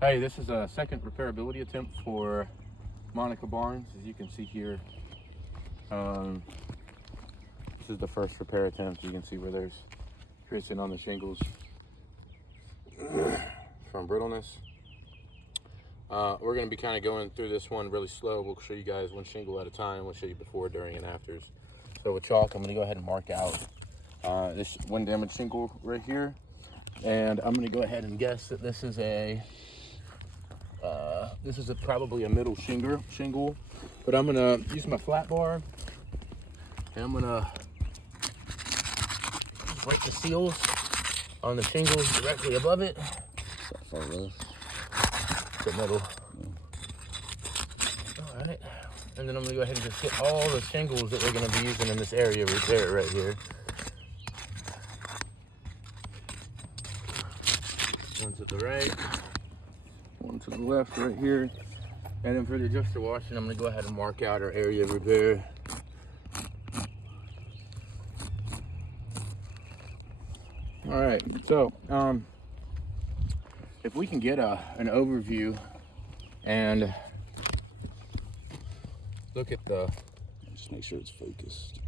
Hey, this is a second repairability attempt for Monica Barnes. As you can see here, this is the first repair attempt. You can see where there's piercing on the shingles from brittleness. We're going to be kind of going through this one really slow. We'll show you guys one shingle at a time. We'll show you before, during, and afters. So with chalk, I'm going to go ahead and mark out this one damaged shingle right here. And I'm going to go ahead and guess that this is probably a middle shingle, but I'm gonna use my flat bar and I'm gonna break the seals on the shingles directly above it. Far left. The middle. All right, and then I'm gonna go ahead and just get all the shingles that we're gonna be using in this area repair right here. One to the right, one to the left right here. And then for the adjuster washing, I'm gonna go ahead and mark out our area of repair. All right, so if we can get an overview and look at the, just make sure it's focused.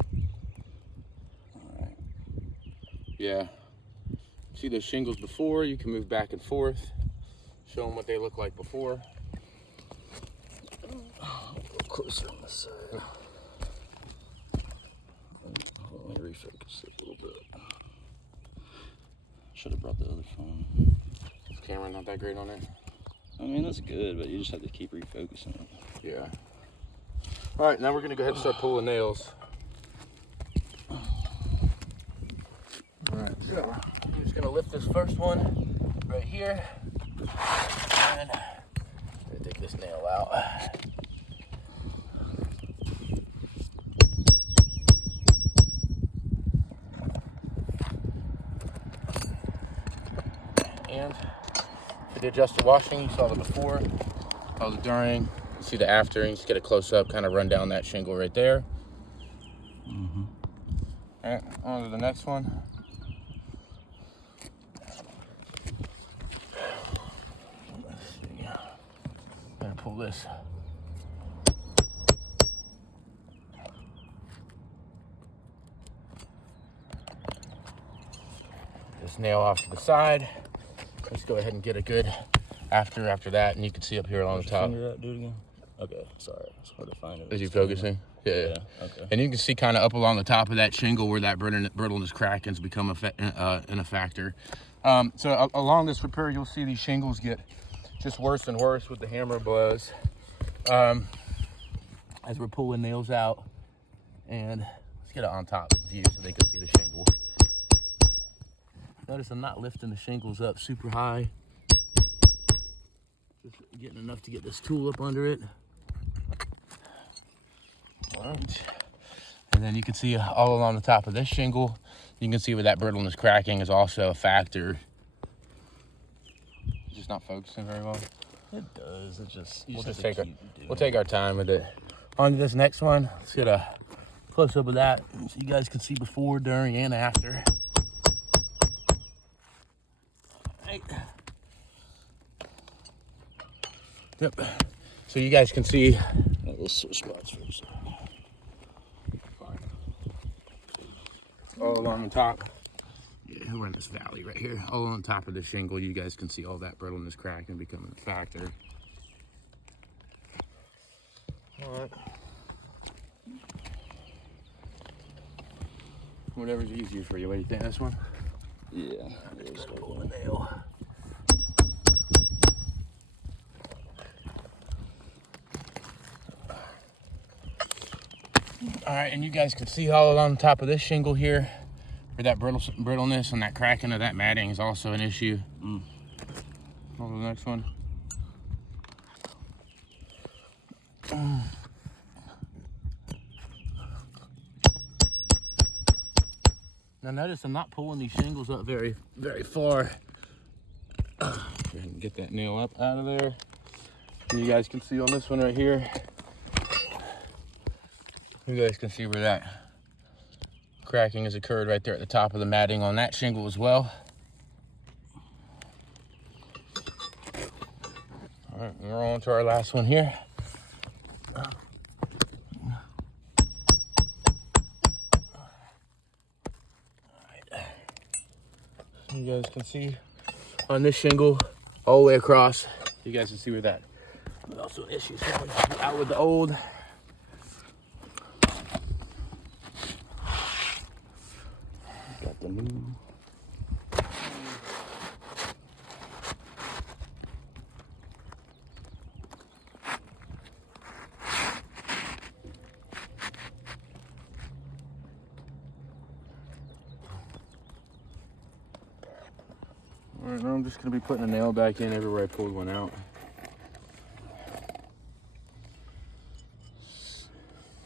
All right. Yeah, see those shingles before, you can move back and forth, show them what they look like before. Closer on this side. Let me refocus it a little bit. Should have brought the other phone. Is the camera not that great on it? I mean, that's good, but you just have to keep refocusing it. Yeah. All right, now we're gonna go ahead and start pulling nails. All right, so I'm just gonna lift this first one right here, and I'm gonna take this nail out. And for the adjuster washing, you saw the before, saw the during, you see the after, and you just get a close up, kind of run down that shingle right there. Mm-hmm. All right, on to the next one. Let's see. I'm gonna pull this. This nail off to the side. Let's go ahead and get a good after that, and you can see up here along the top. Finger up, do it again. Okay, sorry, it's hard to find it. Is you focusing? Yeah. Okay. And you can see kind of up along the top of that shingle where that brittleness cracking has become a factor. So along this repair, you'll see these shingles get just worse and worse with the hammer blows as we're pulling nails out. And let's get it on top view so they can see the shingle. Notice I'm not lifting the shingles up super high. Just getting enough to get this tool up under it. All right. And then you can see all along the top of this shingle, you can see where that brittleness cracking is also a factor. It's just not focusing very well. It does. It just We'll take our time with it. On to this next one. Let's get a close up of that so you guys can see before, during, and after. Right. Yep. So you guys can see. We'll switch spots first. Fine. All along the top. Yeah, we're in this valley right here. All on top of the shingle, you guys can see all that brittleness cracking becoming a factor. All right. Whatever's easier for you. What do you think? This one? Yeah. Just pull the nail. All right, and you guys can see all along the top of this shingle here where that brittleness and that cracking of that matting is also an issue. On to the next one. Now notice I'm not pulling these shingles up very far. Go ahead and get that nail up out of there. And you guys can see on this one right here. You guys can see where that cracking has occurred right there at the top of the matting on that shingle as well. right, we're on to our last one here. You guys can see on this shingle all the way across. You guys can see where that was also an issue. So out with the old. Got the new. All right, now I'm just gonna be putting a nail back in everywhere I pulled one out.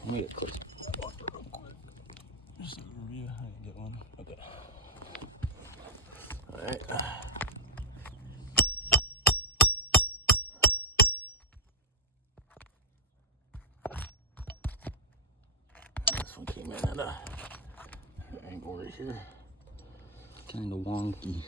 Let me get close. Real quick. Just a review. I can get one. Okay. All right. This one came in at a angle right here. Kind of wonky.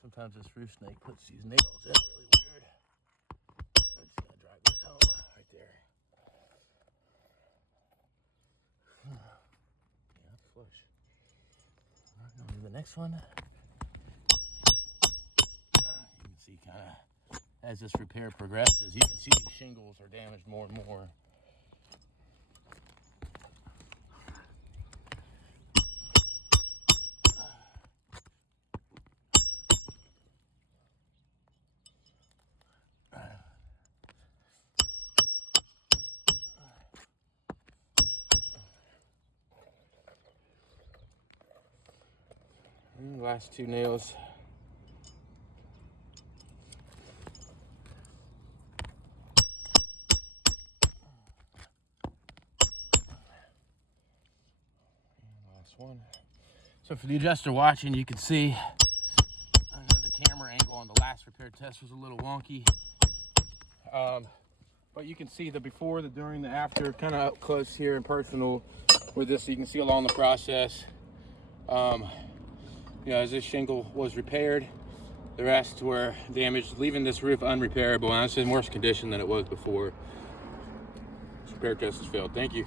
Sometimes this roof snake puts these nails in really weird. I'm just gonna drive this home right there. Yeah, that's flush. All right, on to the next one. You can see kind of as this repair progresses, you can see these shingles are damaged more and more. And the last two nails. One. So for the adjuster watching, you can see the camera angle on the last repair test was a little wonky. But you can see the before, the during, the after, kind of up close here and personal with this. So you can see along the process. You know, as this shingle was repaired, the rest were damaged, leaving this roof unrepairable. And it's in worse condition than it was before. This repair test has failed. Thank you.